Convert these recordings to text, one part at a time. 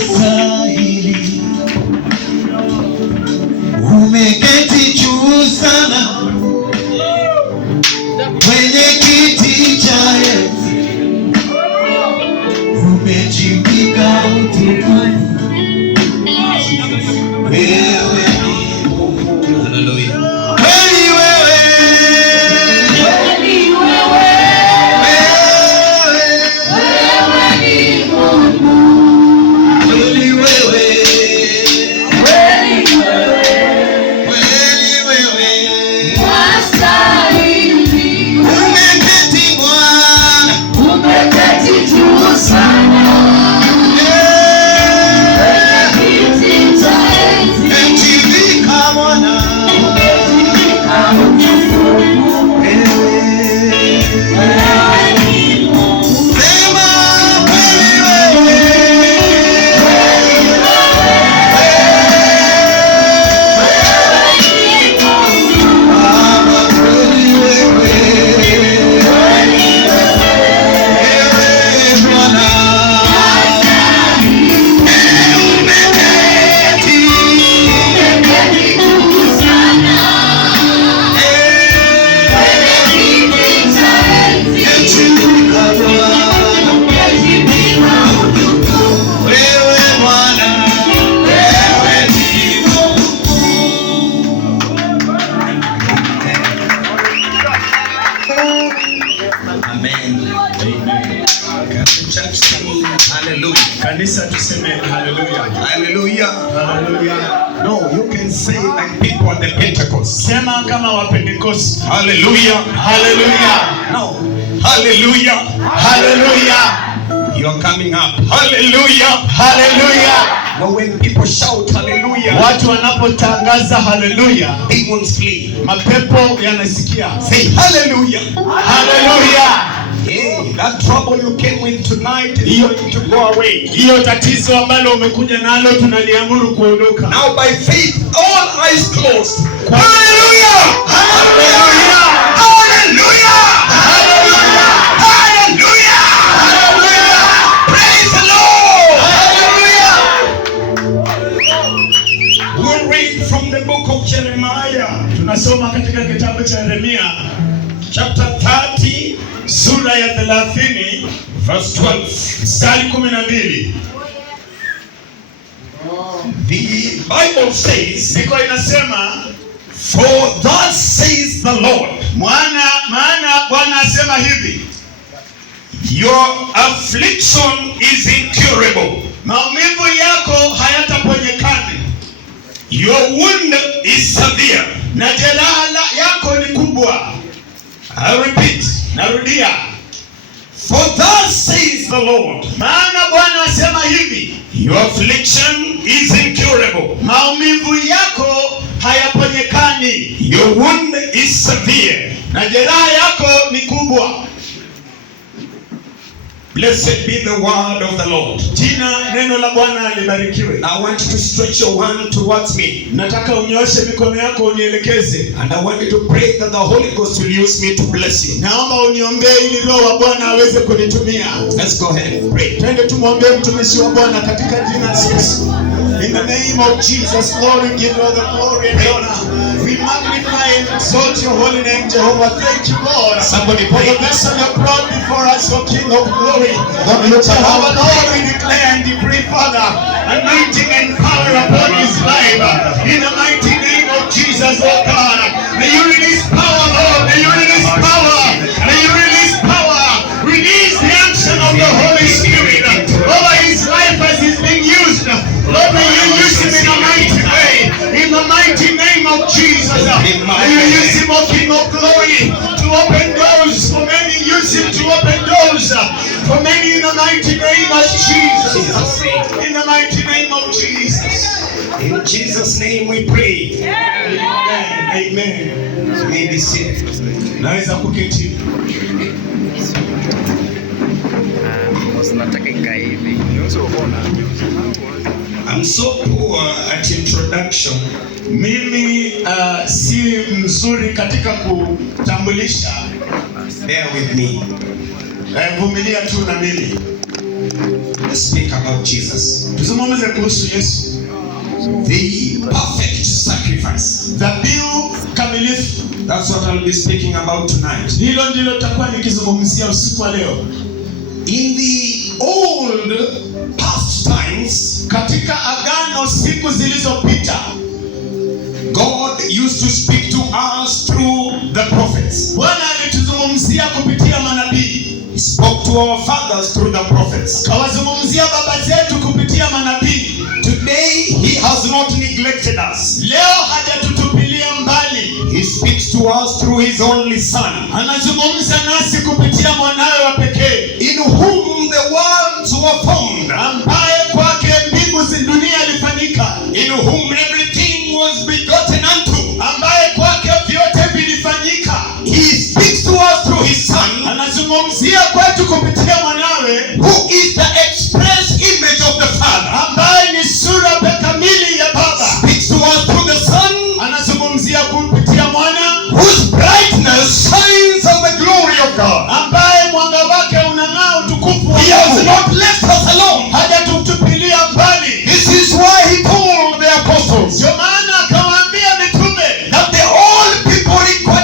Wastahili, umeketi juu sana kwenye kiti cha enzi, umejivika utukufu. Wewe ni Mungu. Haleluya. Kweli wewe. Kweli wewe. Wewe ni Mungu. Kweli wewe. Kweli wewe. Kweli wewe. Wastahili. Umeketi Bwana. Umeketi juu sana. Kanisa tuseme hallelujah. Hallelujah. Hallelujah. No, you can say like people at the Pentecost. Sema kama wa Pentecost. Hallelujah. Hallelujah. No. Hallelujah. Hallelujah. You are coming up. Hallelujah. Hallelujah. Now when people shout hallelujah, watu wanapotangaza hallelujah, demons flee. Mapepo yanasikia. Say hallelujah. Hallelujah. Hey, that trouble you came with tonight is going to go away. Hiyo tatizo ambalo umekuja nalo tunaliamuru kuondoka. Now by faith, all eyes closed. Hallelujah! Hallelujah! Hallelujah! Hallelujah! Hallelujah! Hallelujah! Praise the Lord! Hallelujah! We'll read from the book of Jeremiah. Tunasoma katika kitabu cha Yeremia chapter 30, sura ya 30 verse 12. Mstari 12. The Bible says, Biko inasema, for thus says the Lord, maana Bwana asema hivi, your affliction is incurable. Maumivu yako hayataponyekana. Your wound is severe. Na jeraha yako ni kubwa. I repeat, narudia. For thus says the Lord, maana Bwana asema hivi, your affliction is incurable. Maumivu yako hayaponyekani. Your wound is severe. Na jeraha yako ni kubwa. Blessed be the word of the Lord. Jina neno la Bwana libarikiwe. I want you to stretch your hand towards me. Nataka unyoshe mikono yako unielekeze. And I want you to pray that the Holy Ghost will use me to bless you. Naomba uniombee ili Roho wa Bwana aweze kunitumia. Let's go ahead and pray. Twende tumwombee mtumishi wa Bwana katika jina la Yesu. In the name of Jesus, Lord, we give you all the glory and honor. We magnify and exalt your holy name, Jehovah. Thank you, Lord. Somebody for pray. the vessel you brought before us, O King of glory. Jehovah, Lord, we declare and decree, Father, anointing and power upon his life. In the mighty name of Jesus, oh God. May you release power, Lord. May you release power. May you release power. Release the action of the Holy Spirit over his life as he's being used. Lord, may you use him in a mighty way. In the mighty name of Jesus. May you use him, O King of glory, to open doors for many. Use him to open doors for many in the mighty name of Jesus. In the mighty name of Jesus. In Jesus' name we pray. Amen. Amen. You may be seated. Naweza kuketi. I'm so poor at introduction. Mimi si mzuri katika kutambulisha. Bear with me. Vumilia tu na mimi. Let's speak about Jesus. Tuzungumze kuhusu Yesu. The perfect sacrifice. Dhabihu kamilifu. That's what I'll be speaking about tonight. Hilo ndilo nitakuwa nikizungumzia usiku wa leo. In the old past times, katika agano siku zilizopita, God used to speak to us through the prophets. Bwana alituzungumzia kupitia manabii. He spoke to our fathers through the prophets. Kawazungumzia baba zetu kupitia manabii. Today he has not neglected us. Leo hajatutupilia mbali. He speaks to us through his only son. Anazungumza nasi kupitia mwanawe wa pekee, in whom the worlds were formed, ambaye kwake mbingu za dunia ilifanyika, in whom everything was begotten unto, ambaye kwake vyote vilifanyika. He speaks to us through his son. Anazungumzia kwetu kupitia mwanawe, who is the express image of the Father, ambaye ni sura kamili ya Baba. Speaks to us through the son. Anazungumzia kupitia mwana, whose brightness shines as the glory of God, ambaye mwanga wake unang'aa utukufu wa He has not left us alone. hajatutupilia mbali. This is why he told the apostles, Ndio maana akawaambia mitume, that the old people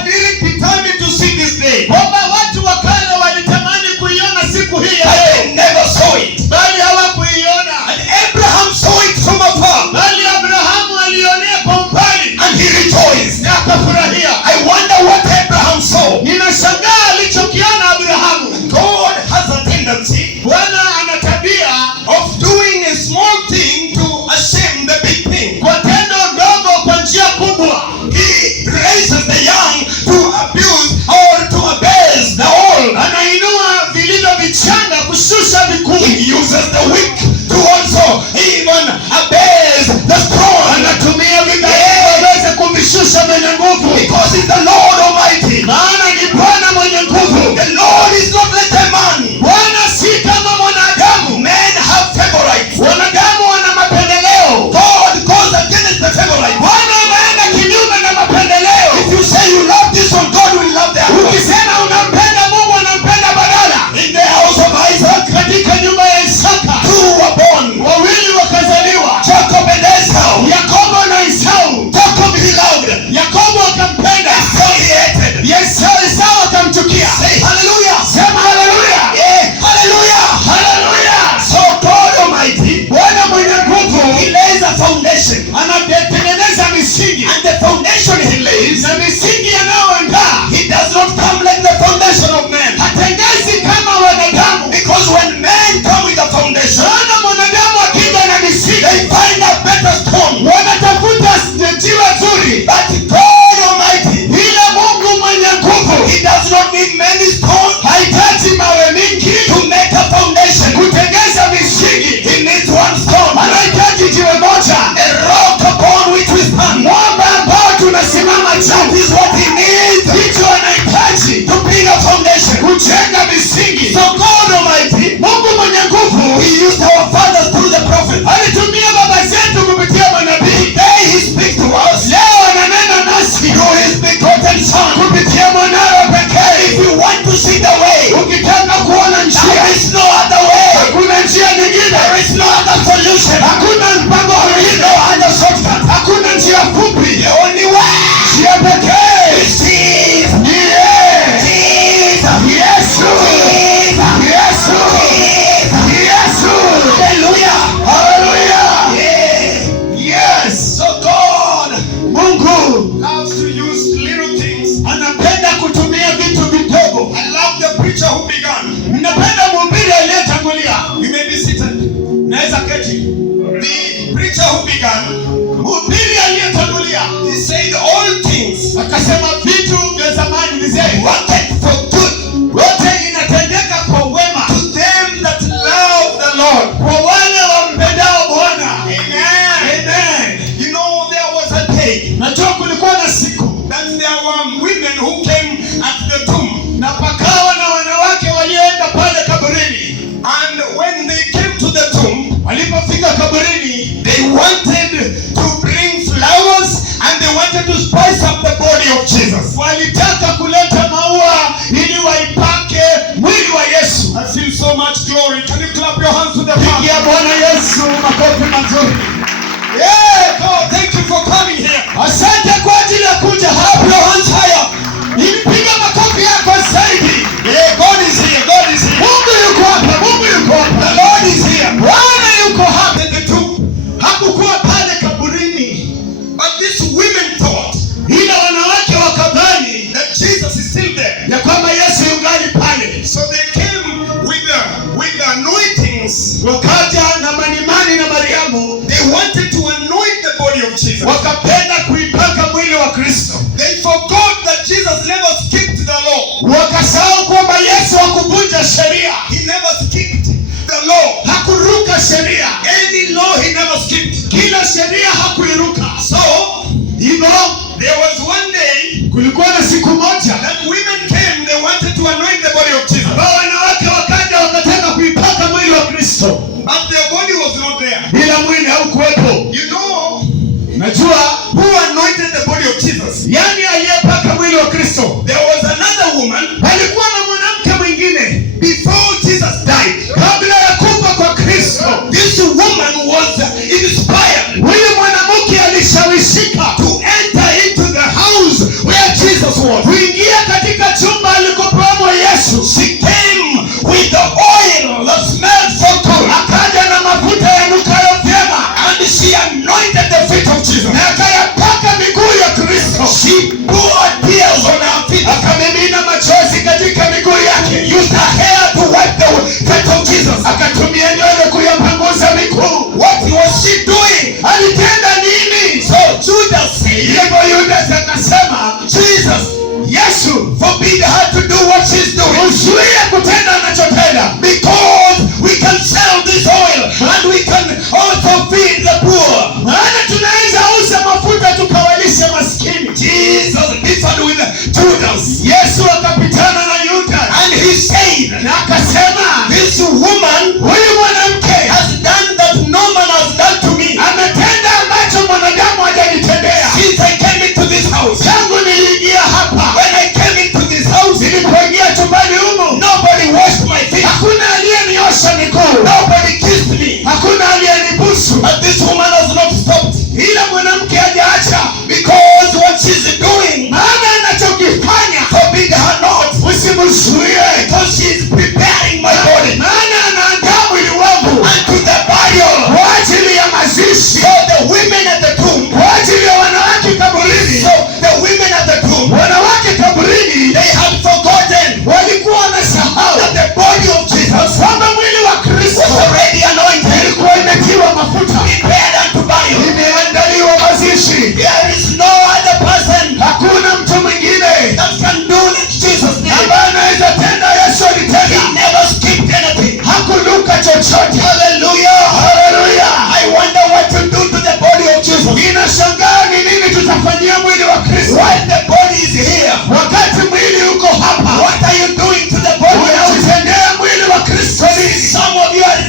really determined to see this day, kwamba watu wa kale walitamani kuiona siku hii ya but leo, they never saw it. bali hawakuiona. And Abraham saw it from afar, Bali Abrahamu alionea kwa umbali and he rejoiced. na akafurahia. I wonder what Abraham saw. Ninashangaa alichokiona Abrahamu. God has a tendency Bwana ana tabia of doing a small thing to ashame the big thing. kwa tendo ndogo kwa njia kubwa. He raises the young to abuse or to abase the old. Anainua vilivyo vichanga kushusha vikubwa. He uses the weak to also even abase the strong. Anatumia vidhaifu aweze kumshusha mwenye nguvu. Because he's the Lord Almighty. Maana ni Bwana mwenye nguvu. The Lord is not like a man. Bwana si kama mwanadamu. Men have favorites. Wanadamu wana mapendeleo. God goes against the favorites. Bwana anaenda kinyume na mapendeleo. If you say you love this one, God will love that one. Ukisema unampenda Mungu, anampenda badala. In the house of Isaac, Katika nyumba ya Isaka, two were born, wawili wakazaliwa, Jacob and Esau. Yakobo na Esau. Jacob he loved, Yakobo akampenda, Esau he hated. Esau akamchukia. Say hallelujah. Sema haleluya. Yeah, hallelujah. Haleluya. So God Almighty, Bwana mwenye nguvu, he lays a foundation, anatengeneza misingi, and the foundation he lays, na misingi anayoandaa he does not come like the foundation of man. hatengezi kama wanadamu. Because when men come with a foundation, Maana mwanadamu akija na misingi, they find a better stone. wanatafuta jiwe zuri. But God Almighty, Ila Mungu mwenye nguvu, he does not need many stones hahitaji mawe mingi to make a foundation. kutengeza misingi. He needs one stone, Anahitaji jiwe moja, a rock upon which we stand. mwamba ambao tunasimama That juu. is what he needs Hicho anahitaji to build a foundation. kujenga misingi. So God Almighty, Mungu mwenye nguvu he used our fathers through the prophet. alitumia baba zetu kupitia manabii. Today he speaks to us Leo ananena nasi through his begotten son. kupitia mwanawe pekee. If you want to see the way, Ukitaka kuona njia, there is no other way. hakuna njia nyingine. There is no other solution. Hakuna mpango There is mwingine. no other shortcut. Hakuna njia fupi. The only way Njia pekee is Jesus. ni yeye. Jesus. Yesu. Yesu. Yesu. Hallelujah. Hallelujah. Yeah. Yes. So God Mungu loves to use little things. anapenda kutumia vitu vidogo. I love the preacher who began. Ninapenda mhubiri aliyetangulia. You may be seated. Naweza keti. The preacher who began, Mhubiri aliyetangulia he said all things akasema vitu vya zamani vizee worketh for good wote inatendeka kwa wema to them that love the Lord. kwa wale wampendao Bwana. Amen. Amen. You know, there was a day Najua kulikuwa na siku that there were women who came at the tomb. na pakawa na wanawake walioenda pale kaburini. And when they came to the tomb, Walipofika kaburini, they wanted to bring flowers and they wanted to spice up the body of Jesus. much glory. Can you clap your hands to the Father? Pigia Bwana Yesu makofi mazuri. Yeah, God, thank you for coming here. Asante kwa ajili ya kuja hapa. Clap your hands higher. Nipiga makofi yako zaidi. Yeah, God is here. God is here. Mungu yuko hapa. Mungu yuko hapa. The Lord is here. Bwana yuko hapa. The two. Hakukuwa pale kaburini. But these women thought Ila wanawake wakadhani that Jesus is still there. ya kwamba Yesu yungali pale. So they came with the anointings. Wakaja na Manimani na Mariamu. They wanted to anoint the body of Jesus. Wakapenda kuipaka mwili wa Kristo. They forgot that Jesus never skipped the law. Wakasahau kwamba Yesu hakuvunja sheria. He never skipped the law. Hakuruka sheria. Any law he never skipped. Kila sheria hakuiruka. So Hivyo there was one day kulikuwa na siku moja that women came. They wanted to anoint the body of Jesus. ambao wanawake wakaja wakataka kuipaka mwili wa Kristo. But their body was not there. Ila mwili haukuwepo. You know Najua who anointed the body of Jesus? yani aliyepaka mwili wa Kristo. There was another woman Palikuwa na mwanamke mwingine before Jesus died. kabla ya kufa kwa Kristo. This woman was inspired Huyu mwanamke alishawishika to enter into the house where Jesus was. kuingia katika chumba alikokuwamo Yesu. She came with the oil that smelled so good. Akaja na mafuta yanukayo vyema And she anointed the feet of Jesus. na akayapaka miguu ya Kristo. She poured tears on her feet. Akamimina machozi katika miguu yake. Used her hair to wipe the feet of Jesus. Akatumia nywele kuyapanguza miguu. What was she doing? Alitenda nini? So Judas said, Hivyo Yudas akasema, Jesus, Yesu, forbid her to do what she's doing. uzuie kutenda anachotenda. Because we can sell this oil and we can also feed the poor. Maana tunaweza uza mafuta tukawalisha maskini. Jesus differed with Judas. Yesu akapitana na Yudas. And he said, Na akasema, this woman huyu mwanamke has done that no man has done to me. ametenda ambacho mwanadamu hajanitendea. Since I came into this house, Tangu niliingia hapa, when I came into this house, nilipoingia chumbani humu, nobody washed my feet. hakuna aliyeniosha miguu. Nobody kissed me. Hakuna aliyenibusu. But this woman has not stopped. Ila mwanamke hajaacha. Because what she's doing, Maana anachokifanya forbid her not. usimzuie. Because she's preparing my body Maana anaandaa mwili wangu unto the burial. kwa ajili ya mazishi. So the women at the tomb, Kwa ajili ya wanawake kaburini. so the women at the tomb, Wanawake kaburini they had forgotten walikuwa wanasahau that the body of Jesus kwamba mwili wa Kristo was already anointed, ilikuwa imetiwa mafuta, prepared unto burial. imeandaliwa mazishi. There is no other person Hakuna mtu mwingine that can do like Jesus did. ambaye anaweza tenda Yesu He alitenda. never skipped anything. Hakuruka chochote. Hallelujah. Haleluya. I wonder what to do to the body of Jesus. Ninashangaa ni nini tutafanyia mwili wa Kristo While the body is here, wakati mwili uko hapa. what are you doing to the body of Jesus? Unautendea mwili wa Kristo nini? Some of you are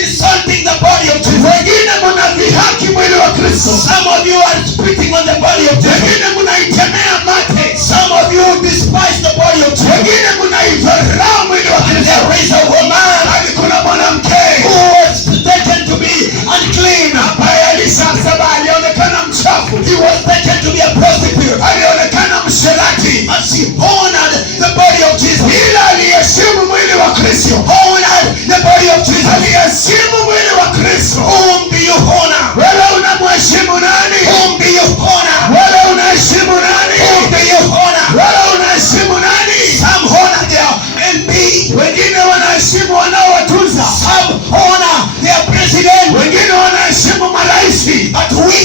insulting the body of Jesus. Wengine mnadhihaki mwili wa Kristo. Some of you are spitting on the body of Jesus. Wengine mnaitemea mate. Some of you despise the body of Jesus. Wengine mnaidharau mwili wa And Kristo. there is a woman Bali kuna mwanamke who was taken to be unclean. ambaye alisema alionekana mchafu. He was taken to be a prostitute. Alionekana msherati. And she honored the body of Jesus. Ila aliheshimu mwili wa Kristo. Honored the body of Jesus. Aliheshimu mwili wa Kristo. Whom do you honor? Wewe unamheshimu nani? Whom do you honor? Wewe unaheshimu nani? Whom do you honor? Wewe unaheshimu nani? Some honor their MP. Wengine wanaheshimu wanaowatunza. Some honor their president. Wengine wanaheshimu maraisi. But we,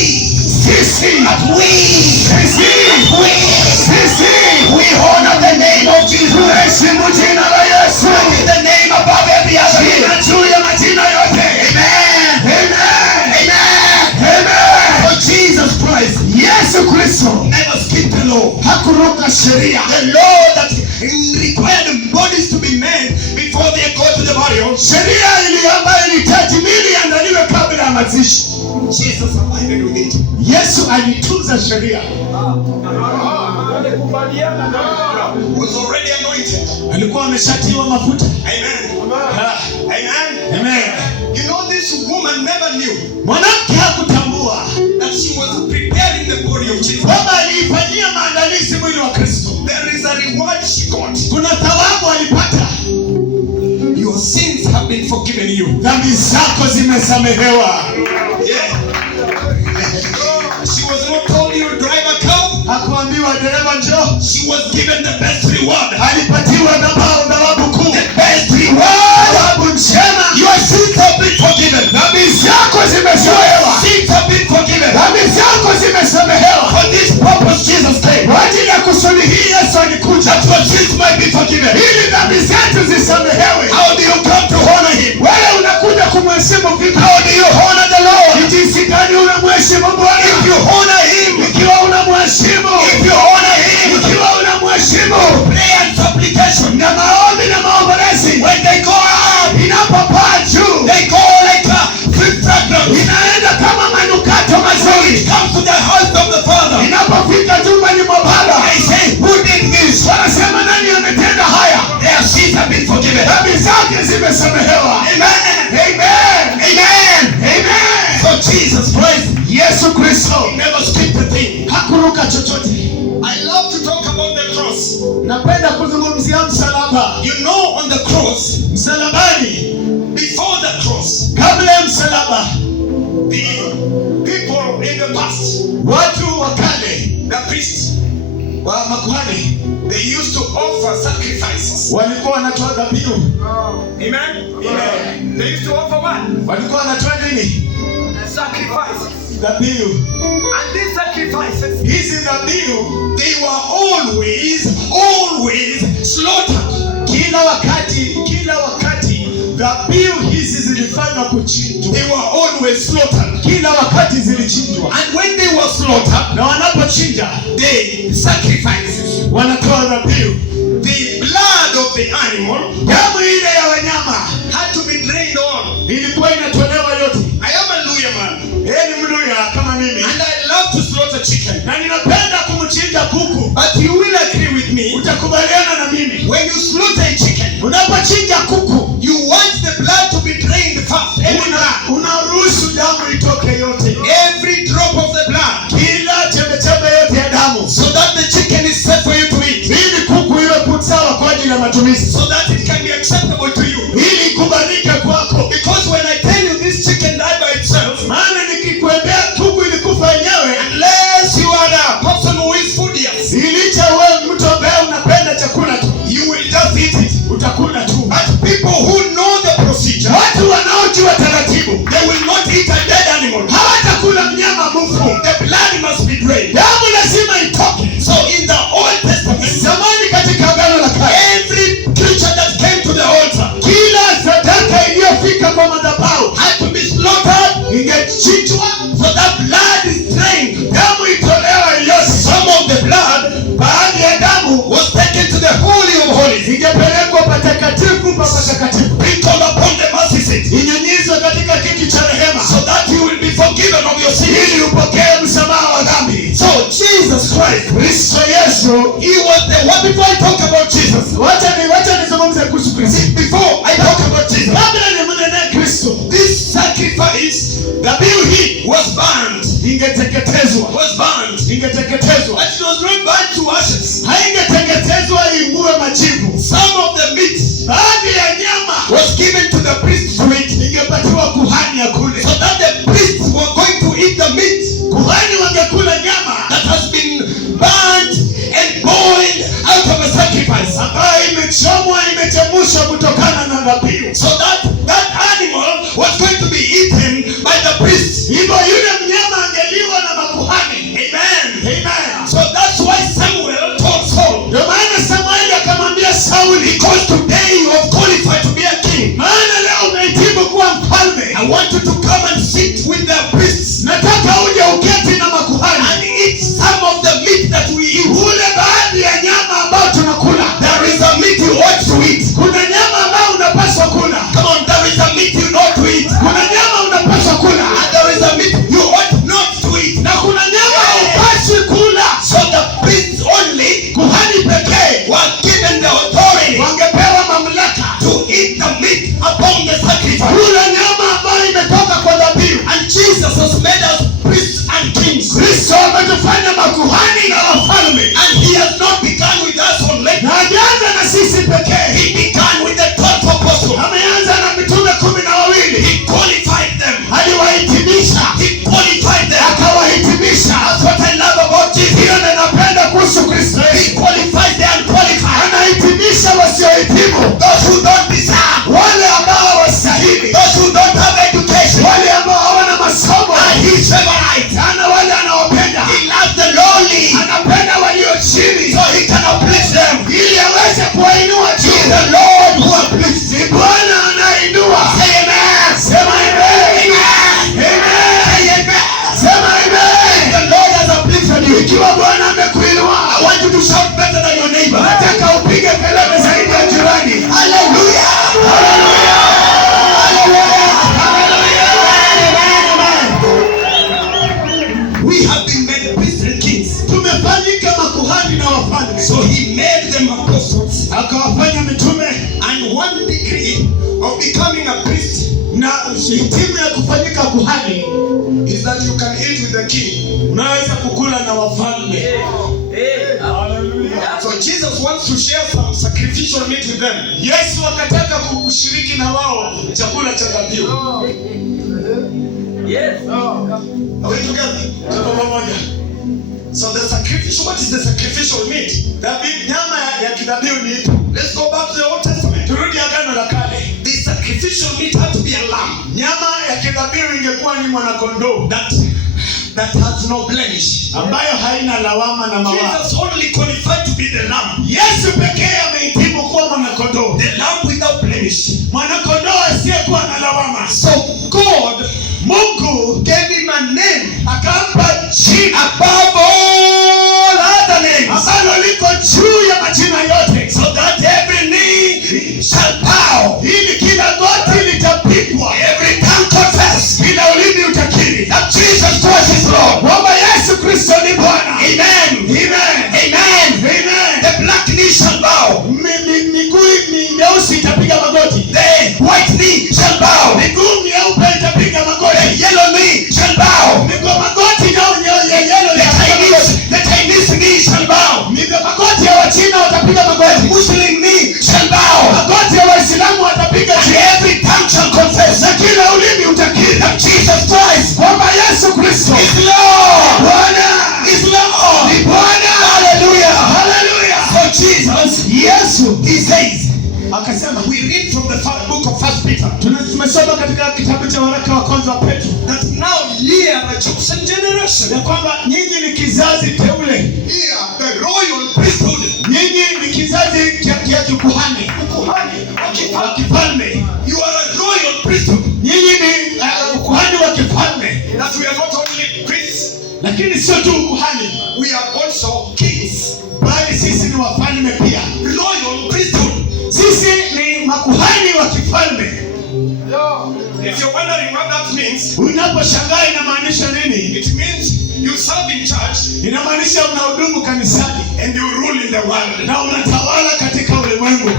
Sisi. we honor the name of Jesus. Tunaheshimu jina la Yesu. That is the name above every other Jina name. juu ya majina yote. Amen. Amen. Amen. Amen. For Jesus Christ Yesu Kristo never skipped the law. hakuruka sheria. The law that required bodies to be made before they go to the burial. Sheria ile ambayo ilihitaji miili iandaliwe kabla ya mazishi. Jesus abided with it. Yesu alitunza sheria. Was already anointed. Alikuwa ameshatiwa mafuta. Amen. Amen. You know, this woman never knew Mwanamke hakutambua that she was preparing the body of Jesus. kwamba alifanyia maandalizi mwili wa Kristo. There is a reward she got. Kuna thawabu alipata. Your sins have been forgiven you. Dhambi zako zimesamehewa. Yeah. She was not told you drive a car. Hakuambiwa dereva njoo. She was given the best reward. Alipatiwa thawabu kuu. The best reward. Thawabu njema. Your sins have been forgiven. Dhambi zako zimesamehewa. Sins have been forgiven. Dhambi zako zimesamehewa. For this purpose Jesus came. Kwa ajili ya kusudi hii Yesu alikuja. That your sins might be forgiven. Ili dhambi zetu zisamehewe. How do you come to honor him? Wewe unakuja kumheshimu vipi? How do you honor the Lord? Ni jinsi gani unamheshimu Bwana? If you honor him, Ikiwa unamheshimu. if you honor him, Ikiwa unamheshimu. prayer and supplication. Na maombi na maombolezi. When they go up, Inapopaa juu. they go like a sweet fragrance. Inaenda kama manukato mazuri. It comes to the house of the Father. Inapofika jumbani mwa Baba. They say, who did this? Wanasema nani ametenda haya? Their sins have been forgiven. Dhambi zake zimesamehewa. Amen. Amen. Amen. Amen. So Jesus Christ, Yesu Kristo he never skipped a thing. hakuruka chochote. I love to talk about the cross. Napenda kuzungumzia msalaba. You know, on the cross, Msalabani, before the cross, kabla ya msalaba, the people in the past, watu wa kale, the priests, wa makuhani, they used to offer sacrifices. walikuwa wanatoa dhabihu. Amen. Amen. They used to offer what? Walikuwa wanatoa nini? Sacrifices. Dhabihu. And these sacrifices, Hizi dhabihu they were always slaughtered. kila wakati dhabihu hizi zilifanywa kuchinjwa. They were always slaughtered. Kila wakati zilichinjwa. And when they were slaughtered, Na wanapochinja, the sacrifices, wanatoa dhabihu. the blood of the animal Damu ile ya wanyama had to be drained on. ilikuwa inatolewa yote. I am a Luya man, Ni Mluya kama mimi. and I love to slaughter chicken. Na ninapenda kumchinja kuku. But you will agree with me, Utakubaliana na mimi. when you slaughter a chicken, Unapochinja kuku, you want the blood to be drained first. unaruhusu damu itoke yote. Every drop of the blood, Kila chembe yote ya damu. so that the chicken is safe for you to eat, Ili kuku iwe sawa kwa ajili ya matumizi. so that it can be acceptable to you. Ili kubalike kwako. Because when I tell you this chicken died by itself, Maana nikikuambia kuku ilikufa yenyewe, unless you are a person who is foodious, ilicha wewe mtu ambaye unapenda chakula tu, you will just eat it. utakula tu. But people who know the procedure, Watu wanaojua taratibu, they will not eat a dead animal. hawatakula mnyama mfu. The blood must be drained. Damu lazima itoke. So in the Old Testament, Zamani katika Agano la Kale, every creature that came to the altar kila sadaka iliyofika kwa madhabahu had to be slaughtered, ingechinjwa, so that blood is drained. damu itolewa yote. Some of the blood Baadhi ya damu was taken to the Holy of Holies, ingepelekwa patakatifu pa patakatifu, sprinkled upon the mercy seat, inyunyizwe katika kiti cha rehema, so that you will be forgiven of your sins. ili upokee msamaha wa dhambi. So Jesus Christ, Kristo Yesu, he was the one. Before I talk about Jesus, wacha nizungumze kuhusu Kristo. before I talk about Jesus, Kabla nimnene Kristo, this sacrifice, dhabihu hii was burned, ingeteketezwa, ingeteketezwa, but it was not burned to ashes. haingeteketezwa iungue majivu. Some of the meat Baadhi ya nyama was given to the priests to eat, ingepatiwa kuhani akule. so that the priests were going to eat the meat Kuhani wangekula nyama that has been burnt and boiled out of a sacrifice, ambayo imechomwa, imechemshwa kutokana na dhabihu. so that animal was going to be eaten by the priests. Hivyo yule mnyama angeliwa na makuhani. Amen. Amen. So that's why Samuel told Saul, Ndio maana Samueli akamwambia Sauli, because today you have qualified to be a king, maana leo umehitimu kuwa mfalme. I want you to come and sit with the priests Nataka uje uketi na makuhani and eat some of the meat that we eat. ule baadhi ya nyama ambayo tunakula. There is a meat you ought to eat. Kuna nyama ambayo unapaswa kula. Come on, there is a meat you ought to eat. Kuna nyama unapaswa kula. And there is a meat you ought not to eat. Na kuna nyama hupaswi kula. So the priests only Kuhani pekee were given the authority wangepewa mamlaka to eat the meat upon the sacrifice. kula degree of becoming a priest na hitimu ya kufanyika kuhani is that you can eat with the king. unaweza kukula na wafalme. So Jesus wants to share some sacrificial meat with them. Yesu akataka kushiriki na wao chakula cha dhabihu. Are we together? Tuko pamoja. So the sacrificial, what is the sacrificial meat? Nyama ya kidhabihu ni ipi? Let's go back to the Old Testament. Turudi Agano la Kale. The sacrificial meat had to be a lamb Nyama ya kidhabihu ingekuwa ni mwanakondoo that has no blemish. ambayo haina lawama na mawaa. Jesus only qualified to be the lamb. Yesu pekee amehitimu kuwa mwanakondoo. The lamb without blemish. Mwanakondoo asiyekuwa na lawama. So God, Mungu gave him a name akampa jina above all other names, ambalo liko juu ya majina yote, so that every knee shall bow, ili kila goti litapigwa, every tongue confess kila ulimi utakiri that Jesus Christ is Lord. kwamba Yesu Kristo ni Bwana. Amen. Amen. Amen. Amen. The black knee shall bow. Miguu myeusi itapiga magoti. The white knee shall bow. Miguu myeupe itapiga magoti. The yellow knee shall bow. Miguu magoti ya yellow The Chinese knee shall bow. magoti ya Wachina watapiga magoti. Muslim knee shall bow. Magoti ya Waislamu watapiga And chini. every tongue shall confess Na kila ulimi utakiri that Jesus Christ kwamba Yesu Kristo is Lord. Bwana Is Lord. ni Bwana. Hallelujah. Hallelujah. So Jesus, Yesu he says, akasema, we read from the book of 1 Peter, tumesoma katika kitabu cha waraka wa kwanza wa Petro that now ye are a chosen generation. ya kwamba nyinyi ni kizazi teule, Ye are the royal priesthood. nyinyi ni kizazi cha kikuhani wa kifalme, You are a royal priesthood. nyinyi ni ukuhani wa kifalme. That we are not only priests, Lakini sio tu ukuhani, we are also kings. bali sisi ni wafalme pia. Royal priesthood. Sisi ni makuhani wa kifalme. If you're wondering what that means, Unaposhangaa inamaanisha nini? it means you serve in church Inamaanisha unahudumu kanisani and you rule in the world. na unatawala katika ulimwengu.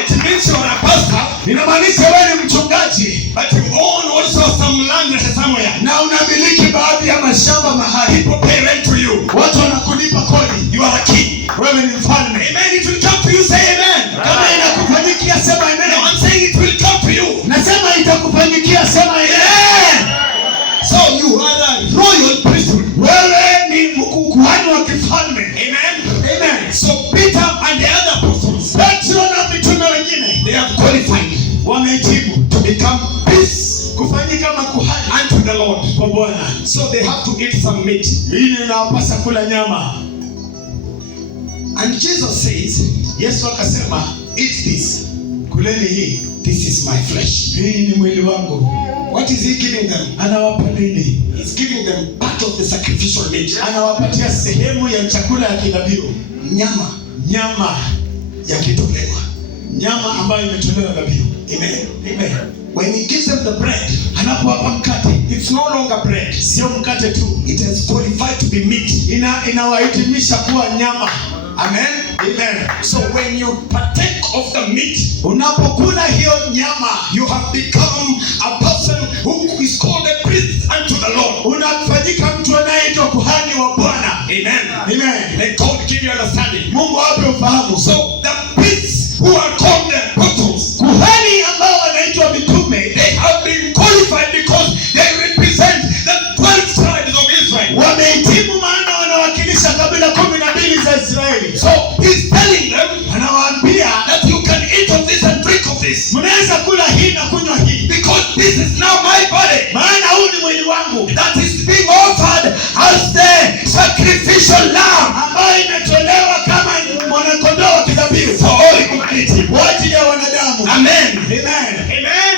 It means you are a pastor, Inamaanisha wewe ni mchungaji but you own also some land somewhere. na unamiliki baadhi ya mashamba mahali. People pay rent to you. Watu wanakulipa kodi. You are a king. Wewe ni mfalme. Amen. It will come to you. Say amen. Kama inakufanyikia sema No, amen. I'm saying it will come to you. Nasema itakufanyikia sema amen. So you are a royal priesthood. Wewe ni ukuhani wa kifalme. Amen. Amen. So Peter and the other apostles, Petro na mitume wengine they have qualified wamehitimu to become priests kufanyika makuhani unto the Lord. kwa Bwana. So they have to eat some meat. Hili linawapasa kula nyama. And Jesus says, Yesu akasema, eat this. kuleni hii. This is my flesh. Hii ni mwili wangu. What is he giving them? Anawapa nini? He's giving them part of the sacrificial meat. Anawapatia sehemu ya chakula ya kidhabihu. Nyama Nyama yakitolewa. nyama ambayo imetolewa dhabihu. Amen. Amen. When he gives them the bread, Anapowapa mkate, it's no longer bread. sio mkate tu. It has qualified to be meat. Inawahitimisha kuwa nyama. Amen. Amen. So when you partake of the meat, Unapokula hiyo nyama, you have become a person who is called a priest unto the Lord. unafanyika mtu anayeitwa kuhani wa Bwana. Amen. Amen. Let God give you understanding. Mungu awape ufahamu. So the priests who are called the apostles, Kuhani ambao wanaitwa mitume, they have been qualified because they represent the 12 tribes of Israel. wamehitimu maana wanawakilisha kabila 12 za Israeli. So he's telling them Anawaambia that you can eat of this and drink of this, mnaweza kula hii na kunywa hii, because this is now my body maana huu ni mwili wangu that is being offered as the sacrificial lamb ambayo imetolewa kama mwanakondoo wa kidhabihu for all humanity. kwa ajili ya wanadamu. Amen. Amen.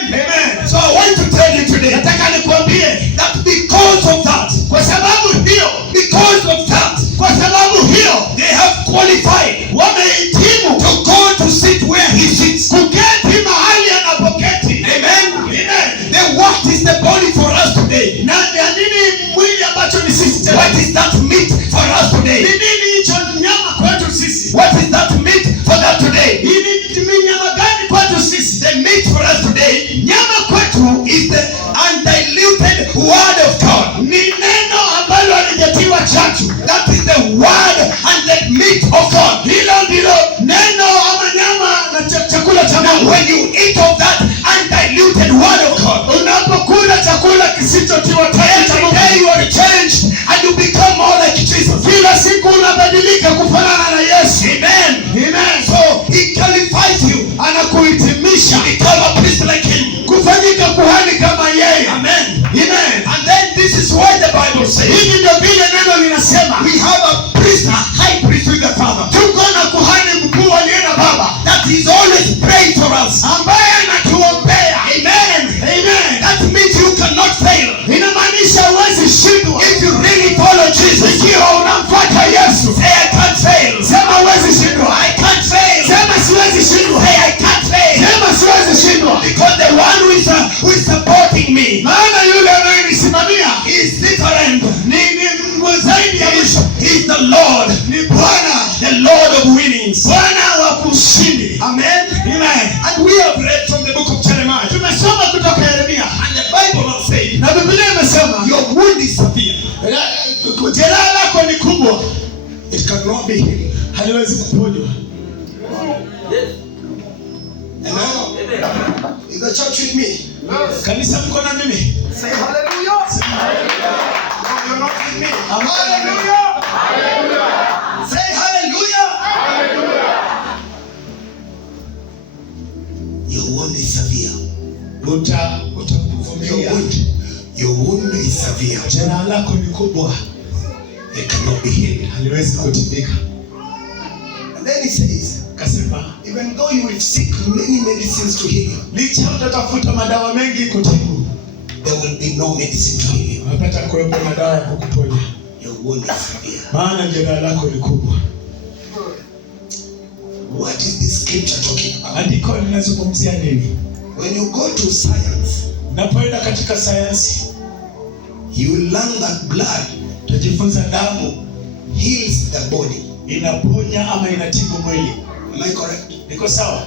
Amen. So I want to tell you today Nataka nikuambie that because of that, kwa sababu hiyo, kwa sababu hiyo, they have qualified wamehitimu to go to sit where he sits. kuketi mahali anapoketi. Amen. Amen. Then what is the body for us today? Na nini mwili ambacho ni sisi tena? What is that meat for us Ni today? nini hicho nyama kwetu sisi? What is that meat for that today? Hii ni meat for us today, nyama kwetu, is the undiluted word of God. Ni neno ambalo halijatiwa chachu. That is the word and the meat of God. Hilo ndilo neno ama nyama na chakula cha Mungu. Now when you eat of that undiluted word of God, unapokula chakula kisichotiwa chachu cha Mungu, every day you are changed and you become more like Jesus. Kila siku unabadilika kufanana na Yesu. Amen. Amen. So he qualifies you, anakuhitimisha to become a priest like him, kufanyika kuhani kama yeye. Amen. Amen. And then this is why the Bible says, hivi ndio vile neno linasema, we have a priest, a high priest with the Father, tuko na kuhani mkuu aliye na Baba, that is always praying for us, ambaye anatuombea. Amen. Amen. That means you cannot fail. Inamaanisha huwezi shindwa. If you really follow Jesus, Ikiwa unamfuata Yesu, say I can't fail. sema huwezi shindwa. I can't fail. Sema siwezi shindwa. Say I can't fail. Sema siwezi shindwa. Because the one who is supporting me, Maana yule anayenisimamia is different. ni zaidi ya mwisho. He is the Lord, Ni Bwana, the Lord of winnings. Bwana wa kushindi. Amen. Amen. And we have read from the book of Jeremiah, Tumesoma kutoka Yeremia, and the Bible has said, na Biblia imesema your wound is severe. jeraha lako ni kubwa, It cannot be healed. haliwezi kuponywa. Amen. Is the church with me? Kanisa, mko na mimi? Say hallelujah. No, you're not with me. Hallelujah. Say hallelujah. Your wound is severe. Utavumilia. Your wound is severe. Jeraha lako ni kubwa, It cannot be healed. haliwezi kutibika. And then he says, Kasema even though you will seek many medicines to heal you, licha utatafuta madawa mengi kutibu, there will be no medicine to heal you. unapata kuwepo madawa ya kukuponya, Your wound is severe. maana jeraha lako ni kubwa. What is this scripture talking about? Andiko linazungumzia nini? When you go to science, Unapoenda katika sayansi, you will learn that blood utajifunza damu heals the body. inaponya ama inatibu mwili. Am I correct? Niko sawa?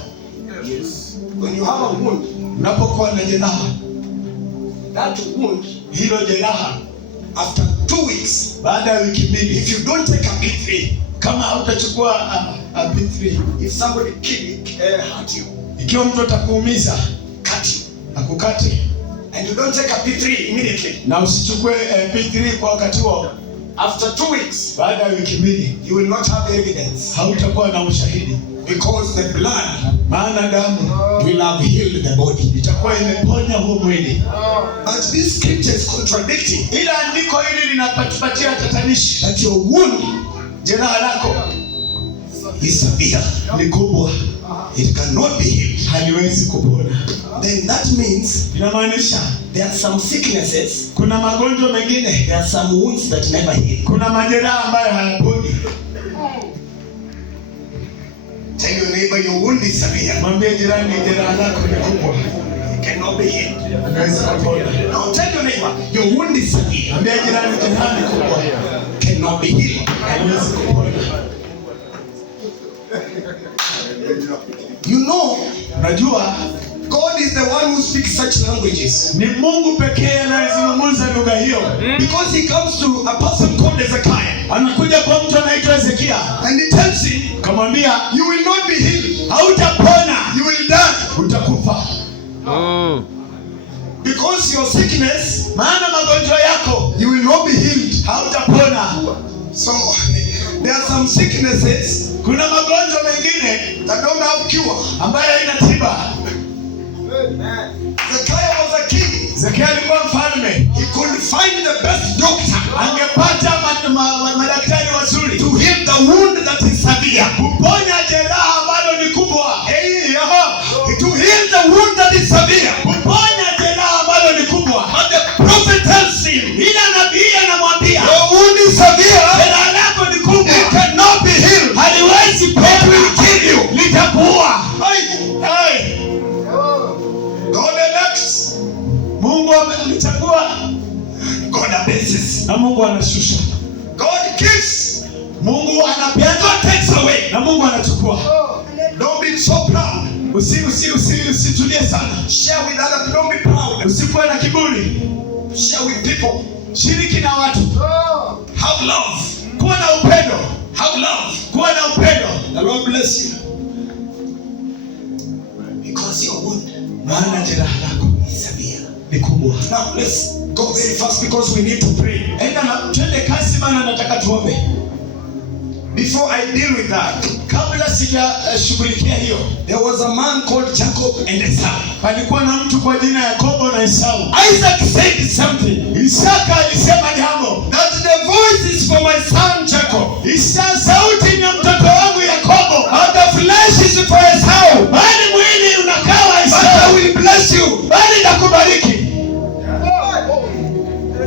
Yes. When you have a wound, Unapokuwa na jeraha, that wound, hilo jeraha after 2 weeks, baada ya wiki mbili, if you don't take a B3, kama hautachukua a B3, if somebody hurt you, ikiwa mtu atakuumiza, cut you, akukate, and you don't take a B3 immediately, na usichukue B3 kwa wakati huo, after 2 weeks, baada ya wiki mbili, you will not have evidence, hautakuwa na ushahidi, because the blood maana damu will have healed the body. itakuwa imeponya huo mwili. But this scripture is contradicting Ila andiko hili linatupatia tatanishi, that your wound jeraha lako is severe. ni kubwa, It cannot be healed. haliwezi kupona. Then that means Inamaanisha there are some sicknesses, kuna magonjwa mengine, there are some wounds that never heal. kuna majeraha ambayo hayaponi. Tell your neighbor your wound is severe. Mwambie jirani, jeraha lako ni kubwa, It cannot be healed. haliwezi kupona. Now tell your neighbor your wound is severe. Mwambie jirani, jeraha ni kubwa, Cannot be healed. haliwezi kupona. You know, Unajua God is the one who speaks such languages. ni Mungu pekee anayezungumza lugha hiyo. Because he comes to a person called Ezekiel Anakuja kwa mtu anaitwa Hezekia, and he tells him, kamwambia you will not be healed. hautapona, You will die. utakufa. Because your sickness, Maana magonjwa yako you will not be healed. hautapona. So there are some sicknesses Kuna magonjwa mengine that don't have cure. ambayo haina tiba. Ezekiel was a king. Hezekia alikuwa mfalme, He could find the best doctor angepata madaktari wazuri to heal the wound that is severe. kuponya jeraha ambalo ni kubwa. To heal the wound that is severe. Kuponya jeraha ambalo ni kubwa. But the prophet tells him, Ila nabii anamwambia your wound is severe. jeraha lako ni It kubwa, cannot be healed. haliwezi It will pona, kill you. litakuua. Hey. God elects. Mungu amechagua, God abases. na Mungu anashusha. God gives. Mungu anapeana, God takes away. na Mungu anachukua. Don't be so proud. Usitulie sana. Share with others. Don't be proud. Usikuwe na kiburi. Share with people. Shiriki na watu. Have love. Kuwa na upendo. Have love. Kuwa na upendo. The Lord bless you. Because your wound. Maana jeraha lako ni kubwa. Now let's go very fast because we need to pray. Enda na twende kasi maana nataka tuombe. Before I deal with that, kabla sijashughulikia hiyo, there was a man called Jacob and Esau. Palikuwa na mtu kwa jina Yakobo na Esau. Isaac said something. Isaka alisema jambo. That the voice is for my son Jacob. Sauti ni ya mtoto wangu Yakobo. But the flesh is for Esau. Bali mwili unakawa Esau. But I will bless you. Bali nitakubariki.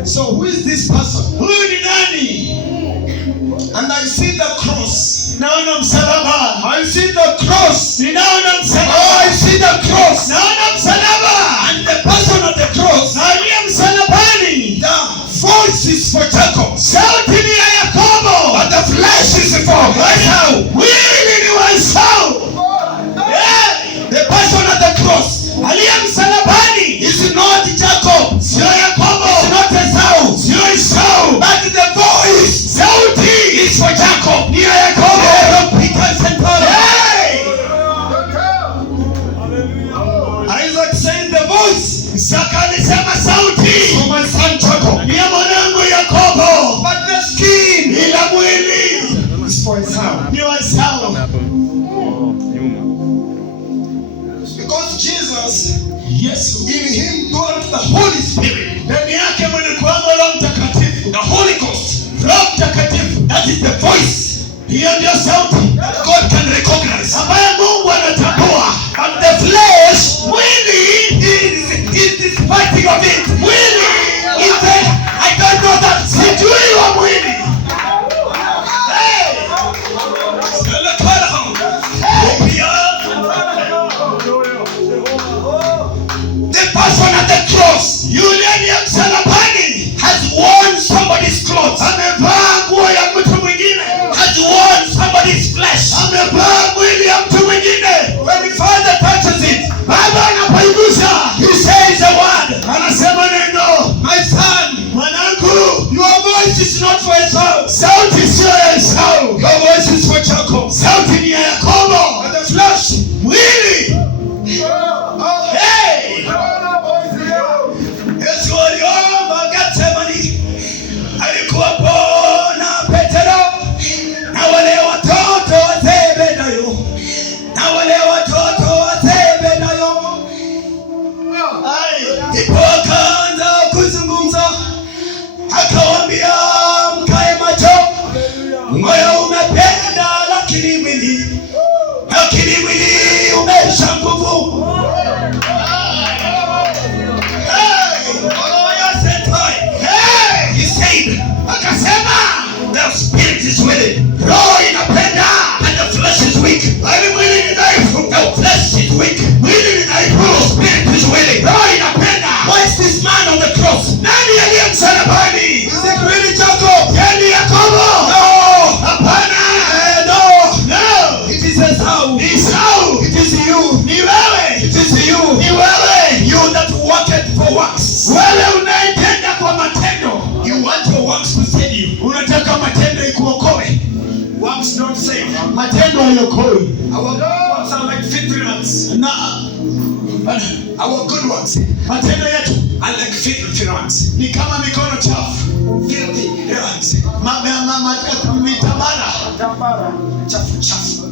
So who is this person? Huyu ni nani? And I see the cross. Naona msalaba. I see the cross. Ninaona msalaba. Oh, I see the cross. Naona msalaba. And the person of the cross. Aliye msalabani. The voice is for Jacob. Sauti ni ya Yakobo. But the flesh is for Esau. Mwili ni wa Esau. The person of the cross. Aliye msalabani. Is not Jacob. Sio Yakobo. It's not Esau. Sio Esau. But the voice. Sauti is for Jacob. Ni ya Yakobo. Isaac said the voice. Isaka alisema sauti. For my son Jacob. Ni ya mwanangu Yakobo. But the skin. Ila mwili. Is for Esau. Ni wa Esau. Because Jesus. Yesu. In him dwelt the Holy Spirit. Ndani yake mlikuwa Roho Mtakatifu. The Holy Ghost. Roho Mtakatifu. That is the voice. Hiyo ndio sauti That God can recognize. ambayo Mungu anatambua. But the flesh, mwili, is fighting of it. Mwili, I don't know that. Sijui wa mwili. The person at the cross, Yule aliye msalabani, has worn somebody's clothes. amevaa nguo ya mtu mwingine. Has worn somebody's flesh. Amevaa mwili ya mtu mwingine. When the Father touches it, Baba anapoigusa, he says a word. anasema neno. My son, Mwanangu, your voice is not for Esau. sauti sio ya Esau. Your voice is for Jacob. Sauti ni ya Yakobo. And the flesh, Mwili. Hey! Yesu aliomba Getsemani. Alikuwa na Petero na wale watoto wa Zebedayo. Na wale watoto wa Zebedayo. Ndipo akaanza kuzungumza. Akawaambia mkae macho. Moyo umependa lakini mwili umeisha nguvu. He said, akasema, the spirit is willing, roho inapenda, and the flesh is weak. Bali mwili ni dhaifu. The flesh is weak. Mwili ni dhaifu. The spirit is willing. Roho inapenda. Why is this man on the cross? Nani aliye msalabani? Is it really Jacob? Yaani Yakobo? No. Hapana. No. No. It is Esau. Ni Esau. It is you. Ni wewe. It is you. Ni wewe. You that worketh for works. Wewe unayetenda kwa matendo. You want your works to save you. Unataka matendo ikuokoe. Works don't save. Matendo hayokoi. Our good works are like filthy rags. Our good works Matendo yetu are like filthy rags. ni kama mikono chafu. Filthy rags. Mitabara. Chafu.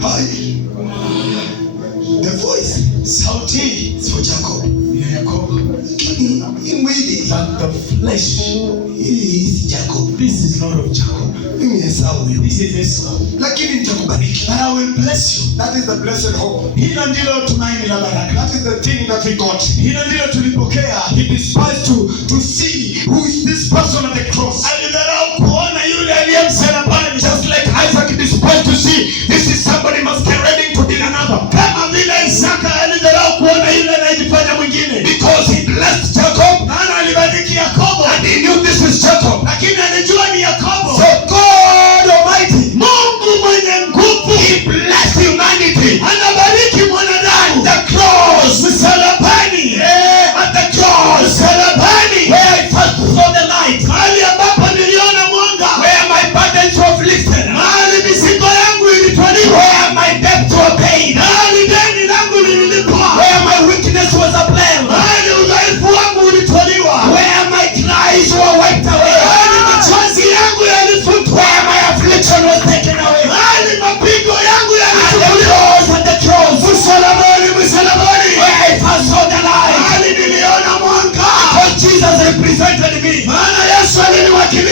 Hi. The voice. Sauti It's for Jacob. ya Yakobo. Mwili. But the flesh, Is Jacob. this is not of Jacob. Mimi Esau huyo. This is Esau. Lakini nitakubariki. But I will bless you. That is the blessed hope. Hilo ndilo tumaini la baraka. That is the thing that we got. Hilo ndilo tulipokea. He despised to see who is this person at the cross. Alidharau kuona yule aliye msalabani. Just like Isaac despised to see this is somebody masquerading to be another. Kama vile Isaka alidharau kuona yule anayejifanya mwingine. Because he blessed Jacob. Maana alibariki Yakobo. And he knew this is Jacob. Lakini alijua ni Yakobo. So God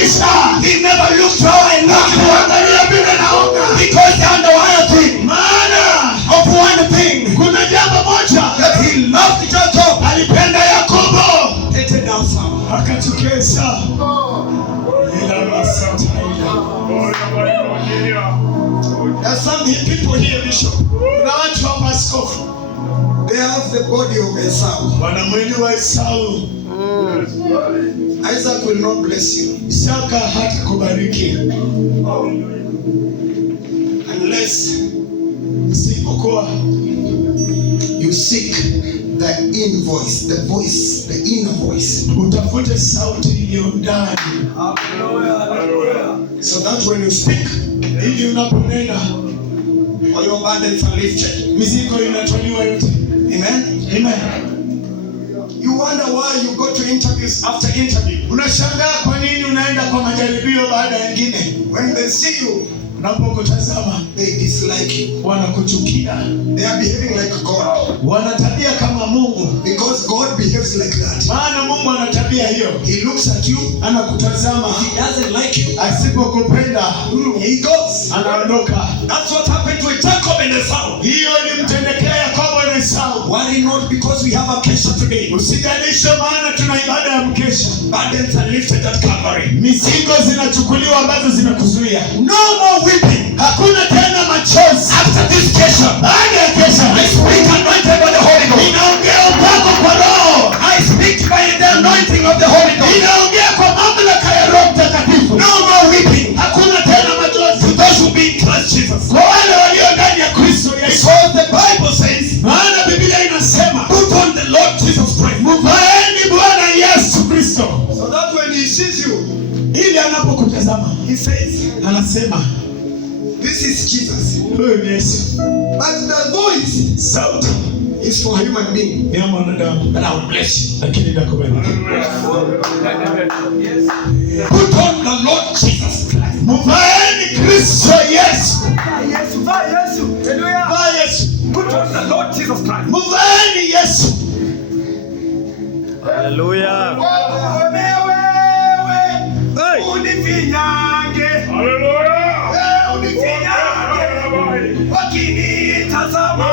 maisha. He never looked how I look. Hakuangalia vile naona. Because they under one thing. Maana of one thing. Kuna jambo moja. That he loved Jacob. Alipenda Yakobo. Tete dansa. Akatukesa. Ila masata ila. There's some people here, Bishop. Kuna watu hapa askofu. They have the body of Esau. Wana mwili wa Esau. Isaac will not bless you. Isaka hata kubariki. Unless isipokuwa you seek the inner voice. Utafute sauti iliyo ndani. So that when you speak, ili unaponena, all your burdens are lifted. Mizigo inatolewa yote. Amen. Amen. You wonder why you go to interviews after interview. Unashangaa kwa nini unaenda kwa majaribio baada ya nyingine. When they see you, unapokutazama, they dislike you. Wanakuchukia. They are behaving like God. Wanatabia kama Mungu. Because God behaves like that. Maana Mungu ana tabia hiyo. He looks at you, anakutazama. He doesn't like you. Asipokupenda, he goes. Anaondoka. That's what happened to Jacob and Esau. Hiyo ilimtendekea Yakobo na Esau. Worry not because we have a kesha today. Usijalishe maana tuna ibada ya mkesha. Burdens are lifted at Calvary. Mizigo zinachukuliwa ambazo zinakuzuia. No more weeping. Hakuna tena machozi. After this kesha. Baada ya kesha. I speak anointed by the Holy Ghost. Ninaongea upako kwa Roho. I speak by the anointing of the Holy Ghost. Ninaongea kwa mamlaka ya Roho Mtakatifu. No more weeping. Hakuna tena machozi. To those who be in Christ Jesus. Kwa wale walio ndani ya Kristo Yesu. Because the Bible says, maana Biblia inasema, put on the Lord Jesus Christ. Mvaeni Bwana Yesu Kristo. So that when he sees you, ili anapokutazama, he says, anasema, this is Jesus. Huyu ni Yesu. But the voice, sauti, is for human being. Ni ya mwanadamu. But I will bless you. Lakini nitakubariki. Put on the Lord Jesus Christ. Mvaeni Kristo Yesu. Yesu, va Yesu. Hallelujah. Va Yesu. Put on the Lord Jesus Christ. Mvaeni Yesu. Hallelujah. Wewe unifinyange. Hallelujah. Unifinyange. Wakinitazama.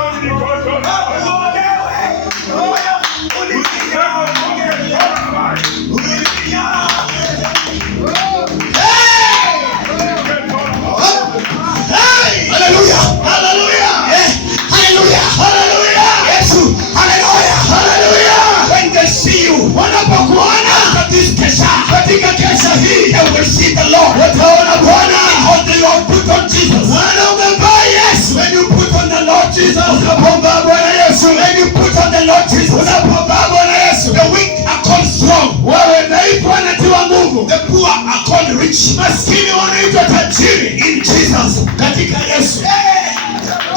Katika kesha hii, they will see the Lord. Wataona Bwana. Because the Lord put on Jesus. Maana umevaa Yesu. When you put on the Lord Jesus, unapovaa Bwana Yesu. When you put on the Lord Jesus, unapovaa Bwana Yesu. The weak are called strong. Wewe dhaifu wanatiwa nguvu. The poor are called rich. Maskini wanaitwa tajiri. In Jesus. Katika Yesu.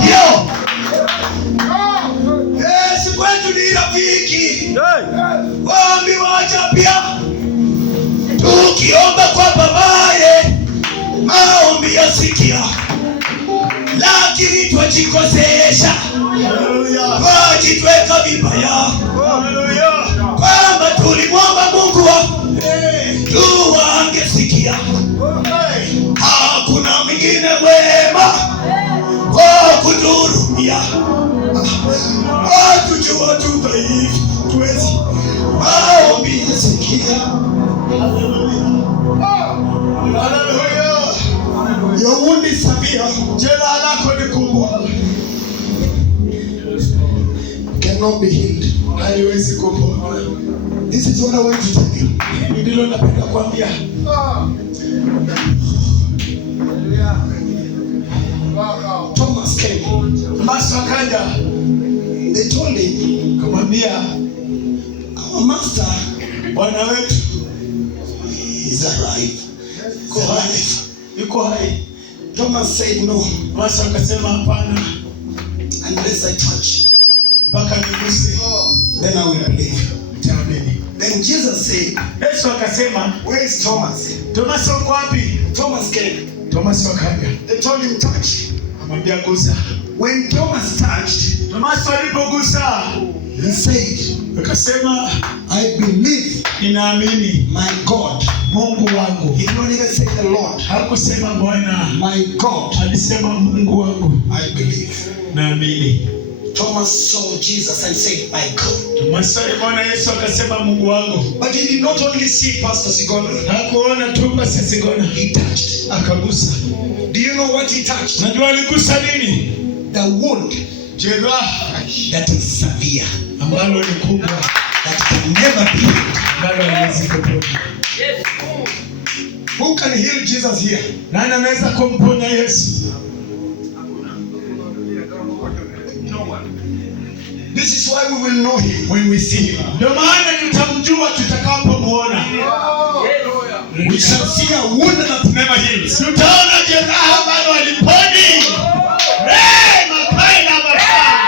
Ndio. Yesu kwetu ni rafiki. Waambi wacha pia. Tukiomba kwa babaye, maombi yasikia. Lakini twajikosesha. Twajitweka vibaya. Kwamba tulimwomba Mungu dua angesikia. Hakuna mwingine mwema wa kutuhurumia. Watujua tu dhaifu, tuwezi maombi yasikia. Hallelujah. Your wound is severe. Jeraha lako ni kubwa. Cannot be healed. Haiwezi kupona. This is what I want to tell you. Ndilo napenda kuambia. Thomas came. Master kaja. They told him, kumwambia, our master, Bwana wetu, is alive. Yuko hai. Thomas said no. Master akasema hapana. Unless I touch. Mpaka niguse. Then I will believe. Then Jesus said, Yesu akasema, where is Thomas? Thomas yuko wapi? Thomas came. Thomas wakaja. They told him touch. Amwambia gusa. When Thomas touched, Thomas alipogusa, he said, akasema, I believe. ninaamini. My God. Mungu wangu. He did not even say the Lord. Hakusema Bwana. My God. Alisema Mungu wangu. I believe. Naamini. Thomas saw Jesus and said, my God. Thomas alimwona Yesu akasema Mungu wangu. But he did not only see Pastor Sigona. Hakuona tu Pastor Sigona. He touched. Akagusa. Do you know what he touched? Najua aligusa nini? The wound. Jeraha. That is severe. Ambalo ni kubwa. That can never be healed. Ambalo haliwezi kupona. Who can heal Jesus here? Nani anaweza kumponya Yesu? This is why we will know him when we see him. Ndio maana tutamjua tutakapomuona. We shall see a wound that never heals. Tutaona jeraha ambalo haliponi. Mapaina masaa.